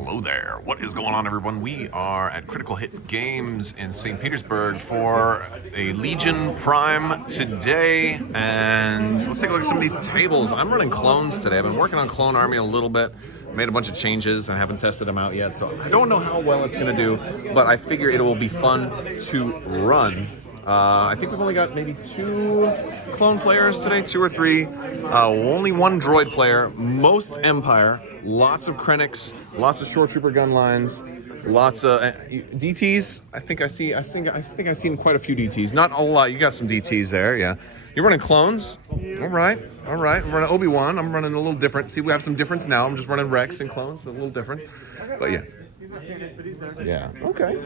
Hello there. What is going on, everyone? We are at Critical Hit Games in St. Petersburg for a Legion Prime today. And let's take a look at some of these tables. I'm running clones today. I've been working on Clone Army a little bit. Made a bunch of changes and I haven't tested them out yet. So I don't know how well it's going to do, but I figure it will be fun to run. I think we've only got maybe 2 clone players today, 2 or 3. Only 1 droid player, most Empire, lots of Krennics, lots of Shore Trooper gun lines, lots of DTs. I think I've seen quite a few DTs. Not a lot. You got some DTs there, yeah. You're running clones? All right. I'm running Obi-Wan. I'm running a little different. See, we have some difference now. I'm just running Rex and clones, so a little different. But yeah. Yeah. Okay.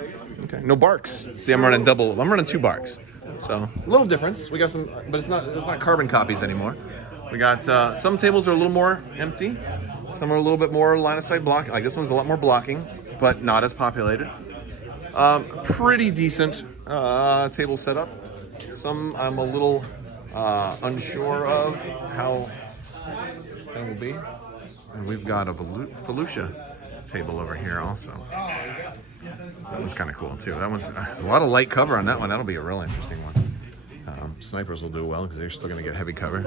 No barks. See, I'm running 2 barks. So a little difference. We got some, but it's not carbon copies anymore. We got some tables are a little more empty. Some are a little bit more line of sight blocking. Like this one's a lot more blocking, but not as populated. Pretty decent table setup. Some I'm a little unsure of how that will be. And we've got a Felucia table over here also. That one's kind of cool too. That one's a lot of light cover on that one. That'll be a real interesting one. Snipers will do well because they're still going to get heavy cover.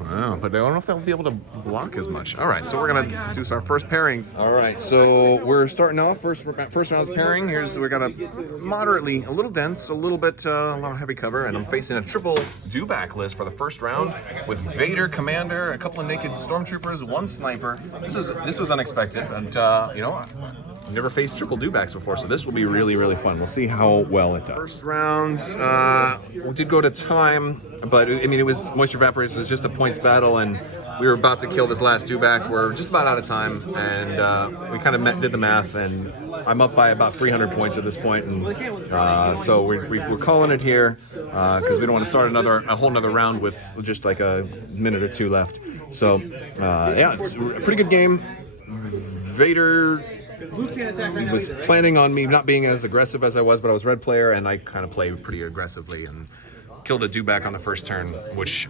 Wow, but I don't know if they'll be able to block as much. All right, so we're going to do our first pairings. All right, so we're starting off first round's pairing. We got a little dense, a lot of heavy cover, and I'm facing a triple dewback list for the first round with Vader, Commander, a couple of naked stormtroopers, 1 sniper. This was unexpected, and I've never faced triple dewbacks before, so this will be really, really fun. We'll see how well it does. First rounds, we did go to time, but I mean, it was Moisture Evaporators. It was just a points battle, and we were about to kill this last dewback. We're just about out of time, and we kind of did the math, and I'm up by about 300 points at this point, and so we're calling it here because we don't want to start a whole nother round with just like a minute or 2 left. So yeah, it's a pretty good game. Vader was planning on me not being as aggressive as I was, but I was red player, and I kind of played pretty aggressively and killed a dewback on the first turn,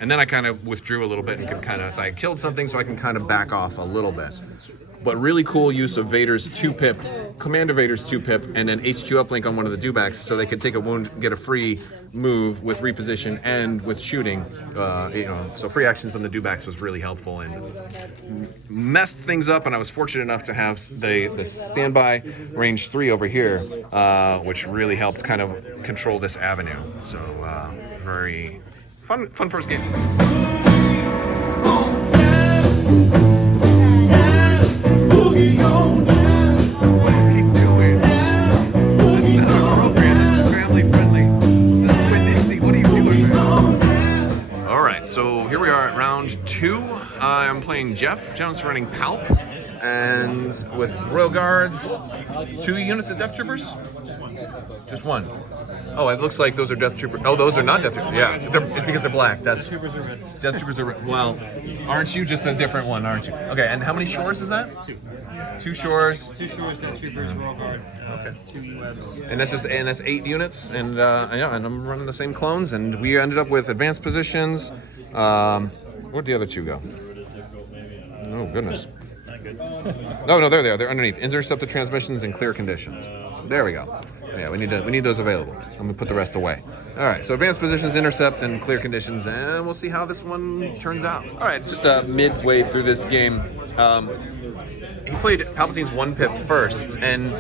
and then I kind of withdrew a little bit and so I killed something so I can kind of back off a little bit. But really cool use of Vader's 2-pip, Commander Vader's 2-pip, and then HQ uplink on one of the dewbacks so they could take a wound, get a free move with reposition and with shooting. So free actions on the dewbacks was really helpful and messed things up, and I was fortunate enough to have the standby range 3 over here, which really helped kind of control this avenue. So very fun first game. What is he doing? That's not appropriate. This is family friendly. This is Win DC. What are you doing, man? Alright, so here we are at round 2. I'm playing Jeff. John's running Palp. And with Royal Guards, 2 units of Death Troopers? Just 1. Oh, it looks like those are Death Troopers. Oh, those are not Death Troopers. Yeah, it's because they're black. Death Troopers are red. Death Troopers are red. Well, aren't you just a different one, aren't you? Okay, and how many shores is that? 2. 2 shores. 2 shores, Death Troopers, Royal Guard. Okay. 2 UEVs. And that's 8 units, and yeah, and I'm running the same clones, and we ended up with advanced positions. Where'd the other 2 go? Oh goodness. No, there they are. They're underneath. Intercepted transmissions in clear conditions. There we go. Yeah, we need those available. I'm gonna put the rest away. All right, so advanced positions, intercept, and clear conditions, and we'll see how this one turns out. All right, just midway through this game, he played Palpatine's 1-pip first, and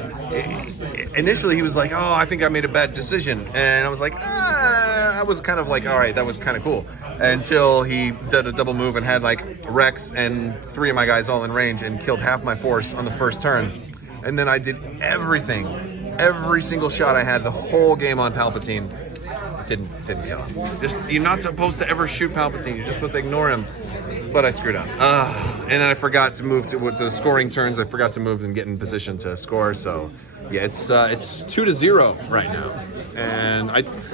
initially he was like, "Oh, I think I made a bad decision," and I was like, I was kind of like, "All right, that was kind of cool," until he did a double move and had like Rex and 3 of my guys all in range and killed half my force on the first turn, and then I did everything. Every single shot I had the whole game on Palpatine didn't kill him. You're not supposed to ever shoot Palpatine. You're just supposed to ignore him. But I screwed up. And then I forgot to move to the scoring turns. I forgot to move and get in position to score. So yeah, it's 2-0 right now. And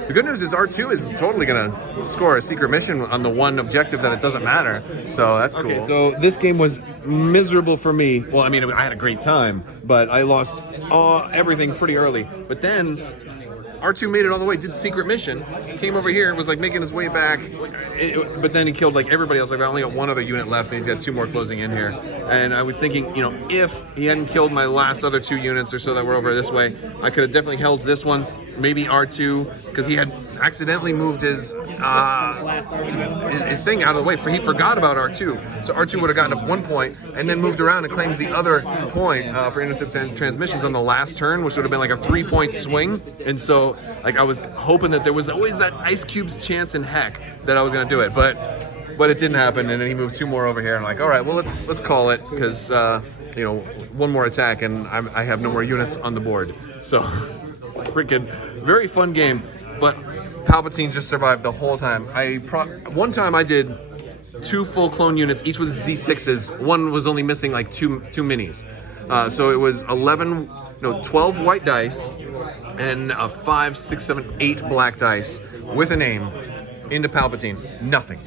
the good news is R2 is totally gonna score a secret mission on the one objective that it doesn't matter. So that's cool. Okay, so this game was miserable for me. Well, I mean, I had a great time, but I lost everything pretty early. But then R2 made it all the way, did the secret mission, came over here, was like making his way back, but then he killed like everybody else. Like I only got one other unit left, and he's got 2 more closing in here. And I was thinking, you know, if he hadn't killed my last other 2 units or so that were over this way, I could have definitely held this one, maybe R2, because he had accidentally moved his thing out of the way. He forgot about R2, so R2 would have gotten up 1 point and then moved around and claimed the other point for intercept transmissions on the last turn, which would have been like a 3-point swing. And so, like, I was hoping that there was always that Ice Cube's chance in heck that I was gonna do it, but it didn't happen. And then he moved 2 more over here. And I'm like, all right, well let's call it, because you know, 1 more attack and I have no more units on the board. So, freaking very fun game, but Palpatine just survived the whole time. One time I did 2 full clone units, each with Z6s. One was only missing like two minis. So it was 12 white dice and 5, 6, 7, 8 black dice with an aim into Palpatine. Nothing.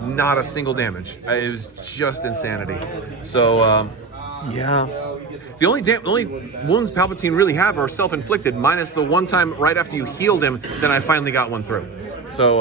Not a single damage. It was just insanity. So, yeah. The only wounds Palpatine really have are self-inflicted, minus the one time right after you healed him, then I finally got one through. So,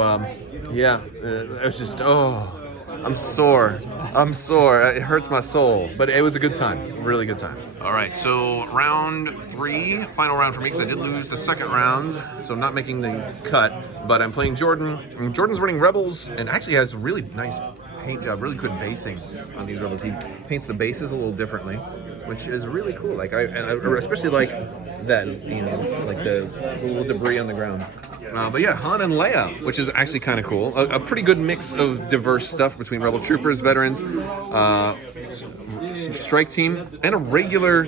yeah, it was just, I'm sore. It hurts my soul, but it was a good time, really good time. All right, so round 3, final round for me, because I did lose the second round, so I'm not making the cut, but I'm playing Jordan. And Jordan's running Rebels, and actually has a really nice paint job, really good basing on these Rebels. He paints the bases a little differently, which is really cool. Like I especially like that, you know, like the little debris on the ground. But yeah, Han and Leia, which is actually kind of cool. A pretty good mix of diverse stuff between Rebel Troopers, veterans, strike team, and a regular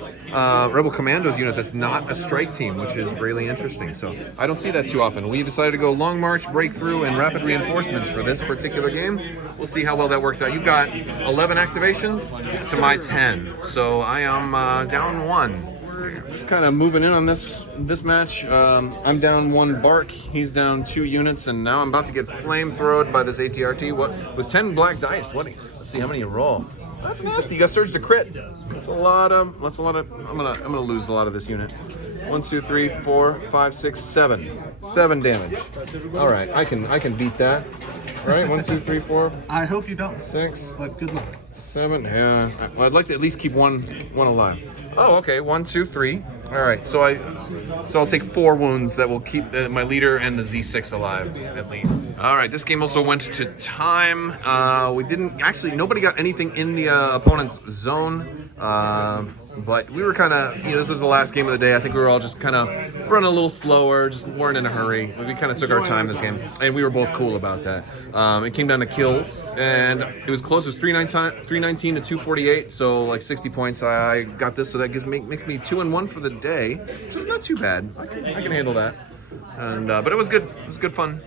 Rebel Commandos unit that's not a strike team, which is really interesting. So I don't see that too often. We decided to go Long March, Breakthrough, and Rapid Reinforcements for this particular game. We'll see how well that works out. You've got 11 activations to my 10, so I am down 1. Just kind of moving in on this match. I'm down 1 bark, he's down 2 units, and now I'm about to get flamethrowed by this ATRT. What with 10 black dice? Let's see how many you roll. That's nasty. You got surge to crit. That's a lot of. I'm gonna lose a lot of this unit. 1, 2, 3, 4, 5, 6, 7. 7 damage. All right, I can beat that. All right, 1, 2, 3, 4. I hope you don't. 6. But good luck. 7. Yeah. Well, I'd like to at least keep one alive. Oh, okay. 1, 2, 3. All right. So I'll take 4 wounds that will keep my leader and the Z6 alive at least. All right. This game also went to time. We didn't actually. Nobody got anything in the opponent's zone. But we were kind of, this was the last game of the day. I think we were all just kind of running a little slower, just weren't in a hurry. We kind of took our time this game, and we were both cool about that. It came down to kills, and it was close. It was 319 to 248, so like 60 points. I got this, so that makes me 2-1 for the day, which is not too bad. I can handle that. And but it was good. It was good fun.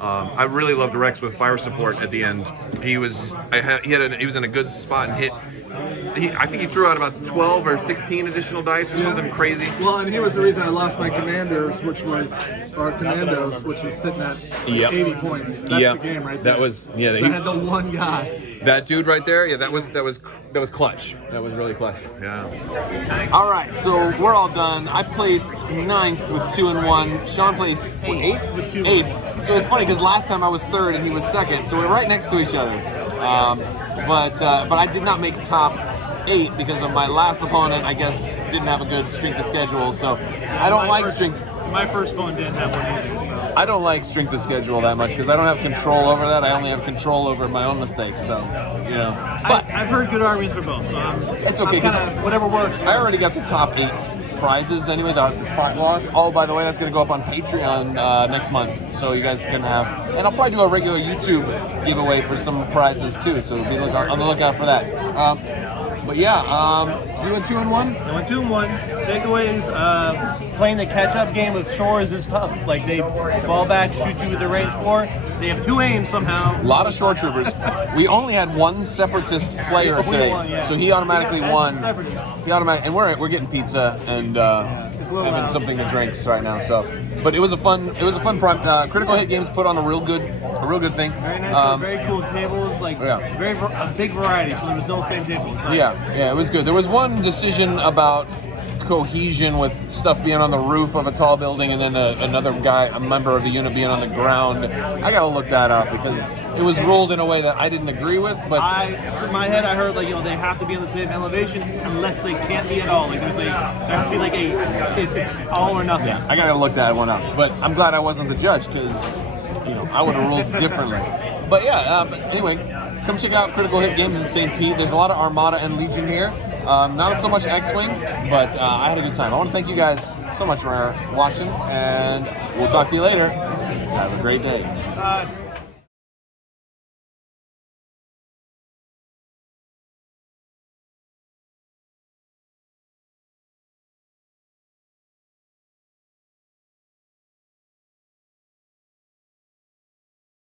I really loved Rex with fire support at the end. He was in a good spot and hit. I think he threw out about 12 or 16 additional dice or something crazy. Well, and here was the reason I lost my commandos, which was sitting at 80 points. That's the game right there. That was So I had the one guy. That dude right there, yeah, that was clutch. That was really clutch. Yeah. All right, so we're all done. I placed 9th with 2-1. Sean placed 8th with 2. 8th. So it's funny because last time I was 3rd and he was 2nd, so we're right next to each other. But I did not make top 8 because of my last opponent. I guess didn't have a good strength of schedule, so I don't like strength. My first opponent didn't have one either, so. I don't like strength of schedule that much because I don't have control over that. I only have control over my own mistakes, so, But I've heard good arguments for both, so it's okay because whatever works. I already got the top 8 prizes anyway, the spot loss. Oh, by the way, that's going to go up on Patreon next month, so you guys can have, and I'll probably do a regular YouTube giveaway for some prizes too, so be on the lookout for that. But yeah, so you went 2-1? I went 2-1. Takeaways, playing the catch-up game with Shores is tough. Like, they fall back, shoot you with the range 4. They have 2 aims somehow. A lot of shore troopers. We only had one separatist player today, so he automatically won. And we're getting pizza and having something to drink right now. So, but it was a fun prime. Critical Hit Games put on a real good thing. Very nice, very cool tables, a big variety. So there was no same table. Nice. Yeah, it was good. There was one decision about cohesion with stuff being on the roof of a tall building and then another guy, a member of the unit, being on the ground. I gotta look that up because it was ruled in a way that I didn't agree with. But So in my head, I heard like they have to be on the same elevation unless they can't be at all. Like there has to be like if it's all or nothing. I gotta look that one up. But I'm glad I wasn't the judge because I would have ruled differently. But yeah, but anyway, come check out Critical Hit Games in St. Pete. There's a lot of Armada and Legion here. Not so much X-Wing, but I had a good time. I want to thank you guys so much for watching, and we'll talk to you later. Have a great day.